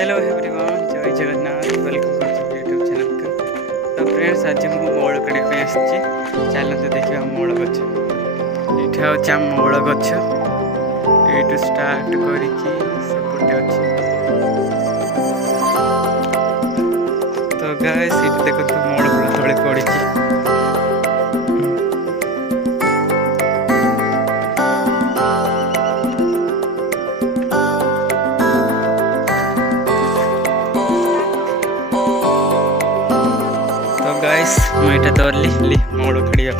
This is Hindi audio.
हेलो एवरीवन, जय जगन्नाथ। वेलकम कर यूट्यूब चैनल को। तो फ्रेंड्स, आज मुझे मौल कड़े चलते देखा मौल गच ये हूँ आम मौल गच ये स्टार्ट करपटे अच्छे। तो गाइस ये देख मौल फूल तले पड़ी। तो गाइस मुझे धरली मौल खड़िया।